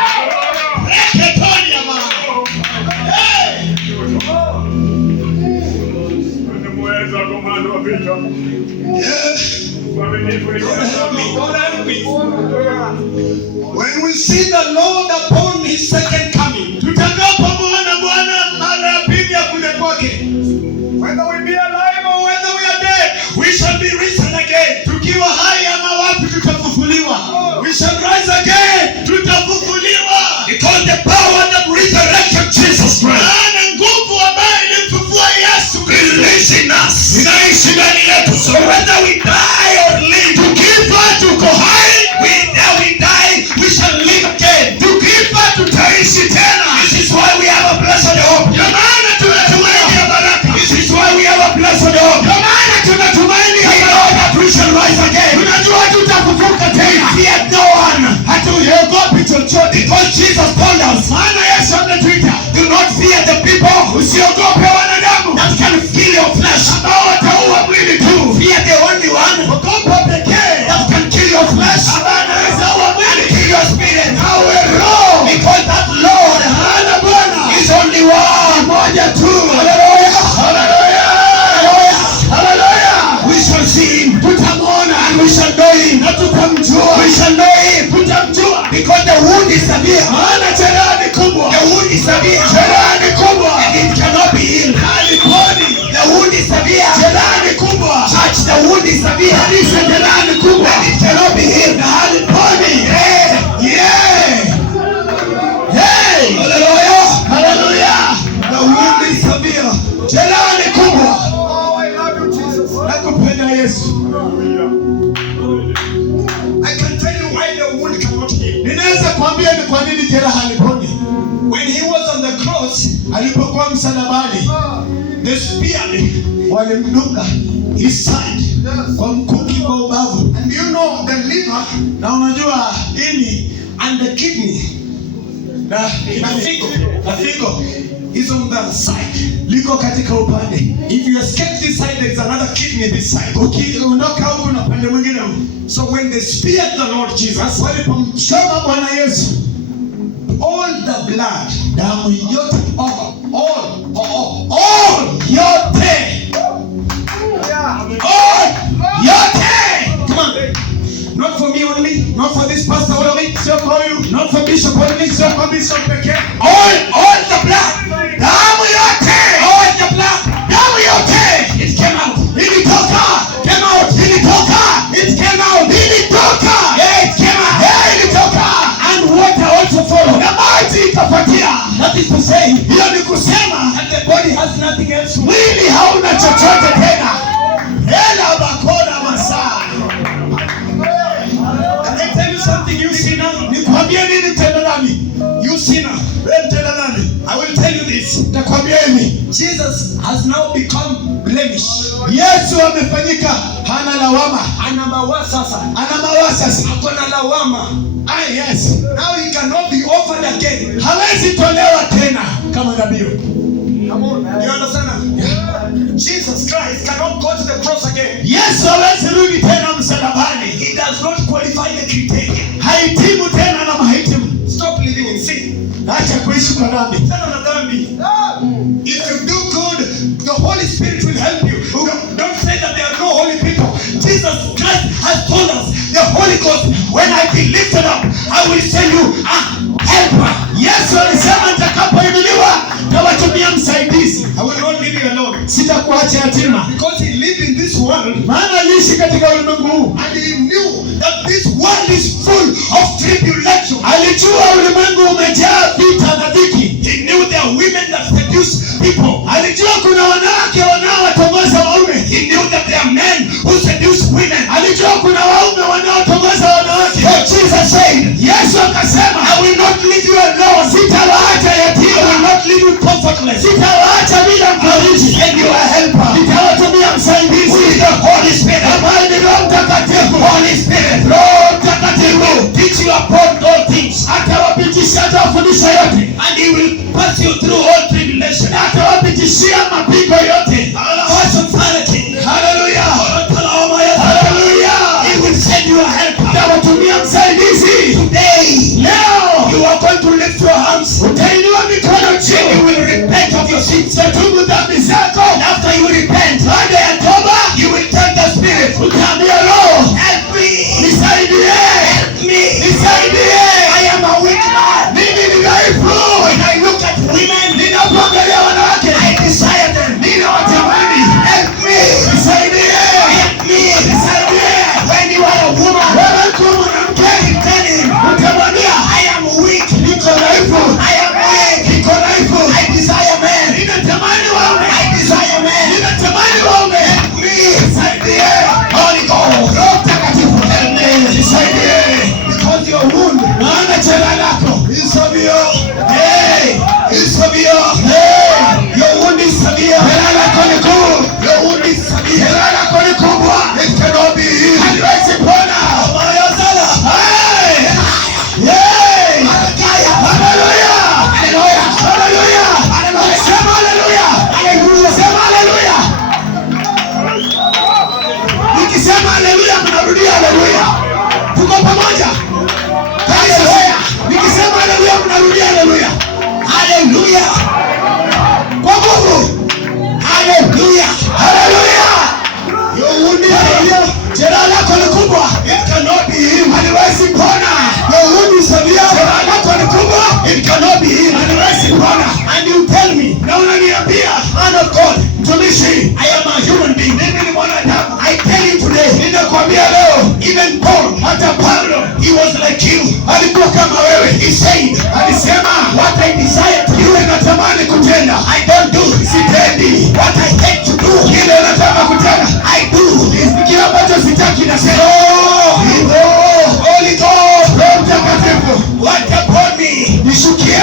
Reketoni ya maa. God help me. When we see the Lord upon his second coming, tutakapomuona Bwana mara ya pili ya kuja kwake, whether we be alive or whether we are dead, we shall be risen again. Tukiwa hai ama wapi tutafufuliwa. We shall rise again. Tutafufuliwa. Because the power that resurrected Jesus Christ, maana nguvu ambayo ilimfufua Yesu Kristo is in us. inaishi ndani yetu. So whether we die or live, tukifa tuko hai, we die, we shall live again. Tukifa tutaishi tena. This is why we have a blessed hope. Kwa maana tunatumaini ya baraka. This is why we have a blessed hope. Kwa maana tunatumaini ya We know baraka. that we shall rise again. Tunajua tutafufuka tena. Fear no one. Hatuogopi chochote. Because Jesus told us, maana Yesu ametuita, do not fear the people. usiogope wanadamu That can kill your flesh. ambao wataua mwili tu. Fear the only one. Ogopa pekee That can kill your flesh. ambaye anaweza ua And mwili kill your spirit. awe roho. Because that Lord Maana Bwana is only one. mmoja tu. Hallelujah. Haleluya. Hallelujah. Haleluya. We shall see him. Tutamwona And we shall know him. na tutamjua. We shall know him. Tutamjua. Because the wound is severe. Maana jeraha ni kubwa. The wound is severe. Jeraha ni kubwa. And it cannot be healed. Haliponi. The wound is severe. Jeraha ni kubwa. Church, the wound is severe. Kanisa, jeraha ni kubwa. And it cannot be healed. Haliponi. Yeah. Hey. Hallelujah. Haleluya. The wound is severe. Jeraha ni kubwa. Oh, I love you, Jesus. Nakupenda Yesu. I can tell you why the wound cannot heal. Ninaweza kuambia ni kwa nini jeraha haliponi. When he was on the cross, Alipokuwa msalabani, the spear walimdunga his side kwa mkuki kwa ubavu. and you know the liver Na unajua ini and the kidney na figo is on the side. liko katika upande. If you escape this side, there is another kidney this side. Ukiondoka huku na upande mwingine huu. So when they speared the Lord Jesus, Walipomchoma Bwana Yesu, all the blood, damu yote, all yote, yote. come on, not for me only, not for this pastor only, Sio kwa huyu, not for Bishop only, sio kwa bishop pekee. all the blood, Damu yote, all the blood, damu yote. it came out, Ilitoka, came out, ilitoka, it came out, ilitoka. yeah, it came out, Ilitoka. and water also followed. Na maji ikafuatia. That is to say, Hiyo ni kusema that the body has nothing else to do. mwili hauna chochote tena. Hela bakona masaa. Can I tell you something, you sinner? Nikwambie nini tena nani? You sinner. Wewe tena nani? I will tell you this. Nitakwambia hivi. Jesus has now become blemish. Yesu amefanyika hana lawama. Ana mawa sasa. Ana mawa sasa. Ako na lawama. Yes. Now he cannot be offered again. Hawezi tolewa tena kama dhabihu. Come on. You understand? Yeah. Jesus Christ cannot go to the cross again. Yesu hawezi rudi tena msalabani. He does not qualify the criteria. Haitimu tena na mahitimu. Stop living in sin. Acha kuishi kwa dhambi. Tena na dhambi. If you do good, the Holy Spirit will help you. Don't say that there are no holy people. Jesus Christ has told us, the Holy Ghost, when I be lifted up, I will send you a helper. Yesu alisema nitakapoinuliwa tawatumia msaidizi. I will not leave you alone. awaache yatima. Because he lived in this world. Maana aliishi katika ulimwengu huu. And he knew that this world is full of tribulation. Alijua ulimwengu umejaa vita na dhiki. He knew there are women that seduce people. Alijua kuna wanawake wanaowatongoza waume. He knew that there are men who seduce women. Alijua kuna waume wanaotongoza wanawake. So Jesus said, Yesu akasema, I will not leave you alone. sitawaacha yatima. I will not leave you comfortless. Sitawaacha bila mfariji. Send you a helper. Nitawatumia msaidizi. Who is the Holy Spirit? Ambaye ni Roho Mtakatifu. Holy Spirit. Roho Mtakatifu. Teach you upon all things. Atawapitisha, atawafundisha yote. And he will pass you through all tribulation. Atawapitishia mapigo yote. Hallelujah. Hallelujah. He will send you a helper. Atawatumia msaidizi. Today, Leo you are going to lift your hands. utainua mikono And chini. you will repent of your sins. Utatubu dhambi zako. And after you repent, Baada ya toba, you will tell the Spirit, utaambia Roho, help me. nisaidie. Help me. Nisaidie. I am a weak man. Mimi ni dhaifu. When I look at women, Ninapoangalia wanawake, I desire them. ninawatamani. Help me. Nisaidie. Help me. Nisaidie. When you are a woman, Wewe ukiwa mwanamke, tell him, utamwambia, I am weak. niko dhaifu. I am weak. Niko dhaifu. I desire men. Ninatamani waume. I desire men. Ninatamani waume. Me. Nisaidie. Holy Ghost. Roho Mtakatifu, Help me. nisaidie. Because your wound Maana jeraha lako is severe. Hey, Is severe. hey, Your wound is severe. jeraha lako ni kuu. Your wound is severe. Jeraha lako ni kubwa. It cannot be healed. Haliwezi pona. Hey, hey, Hallelujah. hallelujah, hallelujah, Hallelujah. sema hallelujah, Hallelujah. sema hallelujah. Nikisema hallelujah, mnarudia hallelujah. Tuko pamoja? Hallelujah. Nikisema hallelujah, mnarudia hallelujah. Hallelujah. Kwa nguvu. Hallelujah. Hallelujah. Your wound is severe. Jeraha lako ni kubwa. It cannot be healed. Haliwezi pona. Your wound is severe. Jeraha lako ni kubwa. It cannot be healed. Haliwezi pona. And you tell me, Na unaniambia, man of God, mtumishi, I am a human being. mimi ni mwanadamu. I tell you today, Ninakwambia leo, even Paul, hata Paulo he was like you. alikuwa kama wewe. He said, Alisema, what I desire to do, yule natamani kutenda, I don't do. sitendi. What I hate to do, Kile nataka kutenda, I do. kile ambacho sitaki nasema. Holy Ghost, Roho Mtakatifu, work upon me. nishukie,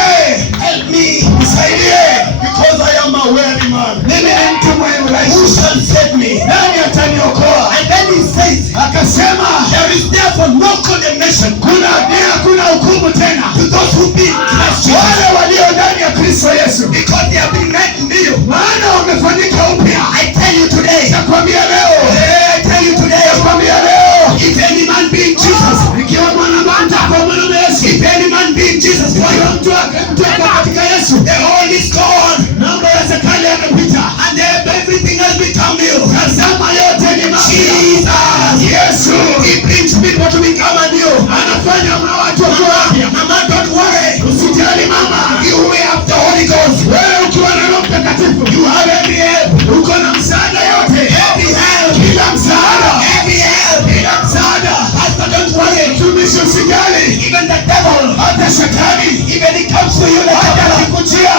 Help me. nisaidie, Because I am a weary man. mimi ni mtu mwenye Who udhaifu. shall save me? Nani ataniokoa? And then he says, Akasema, there is therefore no condemnation hakuna hukumu tena to those who be in Christ Jesus. wale walio ndani ya Kristo Yesu, Because they have been made new. maana wamefanyika upya. I tell you today, Nakwambia leo, I tell you today, nakwambia leo, if any man be in Jesus, ikiwa mwanamanta kwa mwanaume Yesu, if any man be in Jesus ikiwa Christ, mtu ako katika Yesu, the old is gone, mambo ya kale yamepita, and everything has become new. tazama yote ni mapya. Jesus, Yesu, He brings people to become new. anafanya watu wakuwa wapya. Mama, don't worry. Usijali mama, You will have the Holy Ghost. wewe ukiwa na Roho Mtakatifu, You have every help. uko na msaada yote, Every help. kila msaada, Every help. kila msaada. Pastor, don't worry. Mtumishi usijali, Even the devil, hata shetani, even he comes to you like hata a akikujia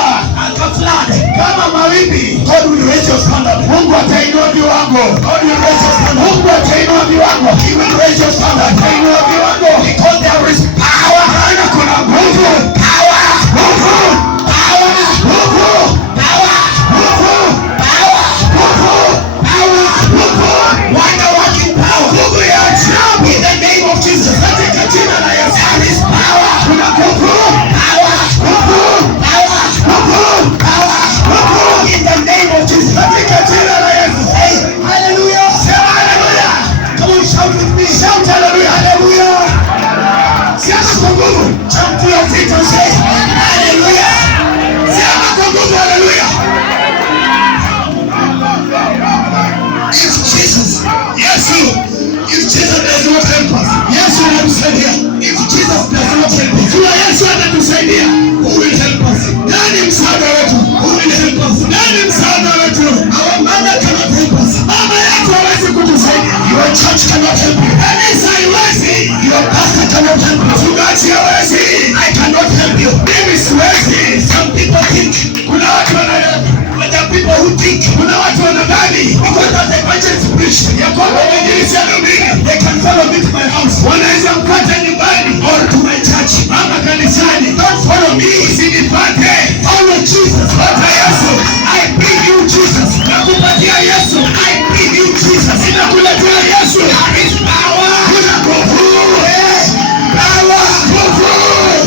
flood. kama mawimbi, God will raise your standard. Mungu atainua viwango. God will raise your standard. Mungu atainua viwango. He will raise your standard. Atainua viwango. Because there is power. Maana kuna nguvu. Power. Nguvu. Power. Nguvu. Power. Nguvu. Power. Nguvu. Power. Nguvu. Wonder working power. Nguvu ya ajabu. In the name of Jesus. Katika jina la Yesu. There is power. Kuna nguvu. Power. Nguvu. Power. Nguvu. Power. Nguvu. In the name of Jesus. Katika jina la Yesu. Hey, hallelujah. Sema haleluya. Come on, shout with me. Shout haleluya. Hallelujah. cannot help you. Mchungaji hawezi. I cannot help you. Mimi siwezi. Some people think. Kuna watu There are people who think. Kuna watu wanadhani Because as the evangelist preach, ya kwamba injili anahubiri, they can follow me to my house. wanaweza mpata nyumbani Or to my church. ama kanisani. Don't follow me. Usinipate. Follow Jesus. Fuata Yesu. I bring you Jesus. Nakupatia Yesu. I bring you Jesus. Ninakuletea Yesu. There is power. Kuna nguvu. Power. Nguvu.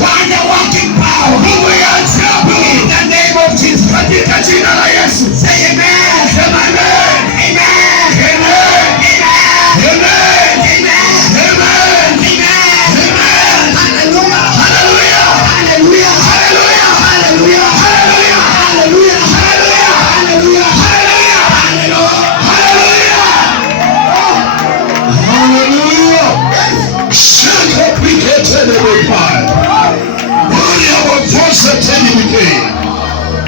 Wonder working power. Nguvu ya ajabu. In the name of Jesus. Katika jina la Yesu. Say amen. Sema amen. Amen. Amen. Amen. Amen. Amen. Amen. Hallelujah. Hallelujah. Hallelujah. Hallelujah. Hallelujah. Hallelujah. Hallelujah. Hallelujah. Hallelujah. Hallelujah. Shaka pike tene wepai. Bwana wafuasa tena wiki.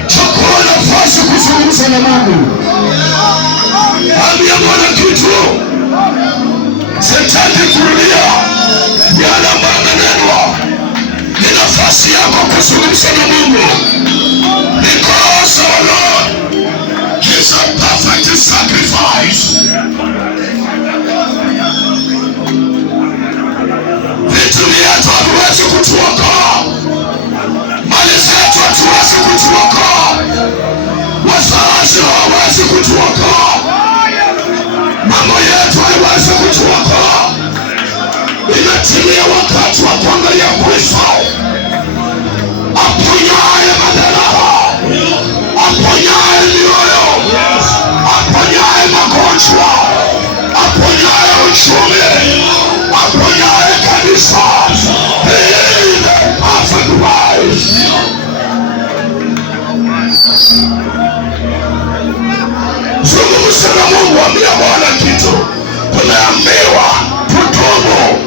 Chukua nafasi kuzungumza na Mungu. Ambia Bwana kitu. Sitaki kurudia yale ambayo amenenwa. Ni nafasi yako kuzungumza na Mungu. Because our Lord is a perfect sacrifice. Vitu vyetu haviwezi kutuokoa. Mali zetu hatuwezi kutuokoa. Wazazi hawawezi kutuokoa. Mambo yetu haiwezi kutuokoa. Imetimia wakati wa kuangalia Kristo aponyaye madhara, aponyaye mioyo, aponyaye magonjwa, aponyaye uchumi, aponyaye kanisa. He perfect wise. Zungumza na Mungu, ambia Bwana kitu. Tumeambiwa tutubu